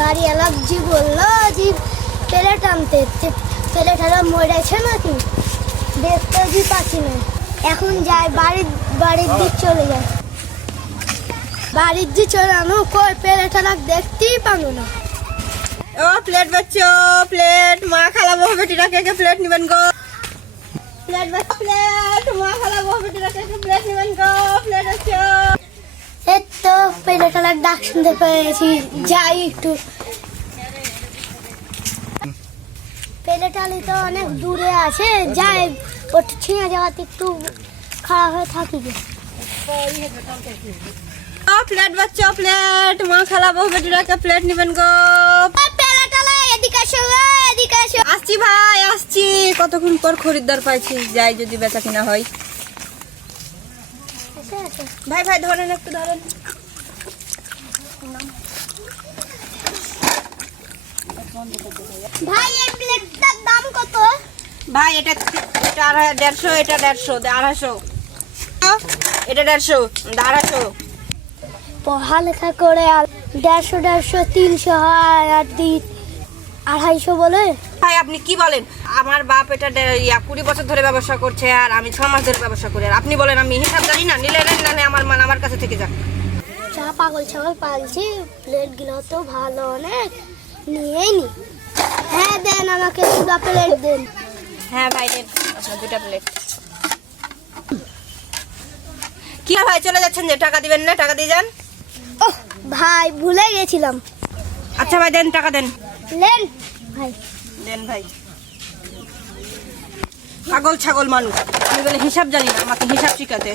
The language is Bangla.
বাড়ি এলাক জি বললো জি প্লেট আনতে, প্লেটারা মরেছে নাকি দেখতে জি পাচ্ছি না। এখন যাই বাড়ির দিক চলে যায়, বাড়ির দিক চলে আনো কই প্লেটারা দেখতেই পাবো না। ও প্লেট বাচ্চো, প্লেট মা খালাবো বেটিরা কে প্লেট নিবেন গো। প্লেট বাচ্চো, প্লেট মা খালাবো বেটিরা কে প্লেট নিবেন গো। প্লেট বাচ্চো, এই তো প্লেটারা ডাক শুনতে পেয়েছি, যাই একটু। প্লেটালি তো অনেক দূরে আছে, যাই ওটা ছিঁড়ে যাওয়াতে একটু খারাপ হয়ে থাকি গে। ও প্লেট বাচ্চো, প্লেট মা খালাবো বেটিরা কে প্লেট নিবেন গো। প্লেটালা এদিকে আসো, এদিকে আসো। আসছি ভাই আসছি, কতক্ষণ পর খরিদ্দার পাইছি, যাই যদি বেচা কিনা হয়। ভাই ভাই ধরেন, একটু ধরেন। ভাই এই প্লেটটার দাম কত? ভাই এটা 150, এটা 150, 250, এটা 150, 250। পড়ালেখা করে 150, 300 হয় আর 250 বলে। ভাই আপনি কি বলেন? আমার বাপ এটা 20 বছর ধরে ব্যবসা করছে আর আমি 6 মাস ধরে ব্যবসা করি, আর আপনি বলেন আমি হিসাব জানি না? নিলে নেন, না আমার মান আমার কাছে থেকে যাক। চা পাগল ছাগল পালছি, প্লেটগুলো তো ভালো অনেক, নিয়েই নি। হ্যাঁ দেন, আমাকে 2টা প্লেট দেন। হ্যাঁ ভাই দেন, আপনার 2টা প্লেট। কি ভাই চলে যাচ্ছেন যে? টাকা দিবেন না? টাকা দিয়ে যান। ওহ ভাই ভুলে গেছিলাম। আচ্ছা ভাই দেন, টাকা দেন। নেন ভাই। দেন ভাই। পাগল ছাগল মানুষ, আমি বলে হিসাব জানি না, আমাকে হিসাব শিখাতে।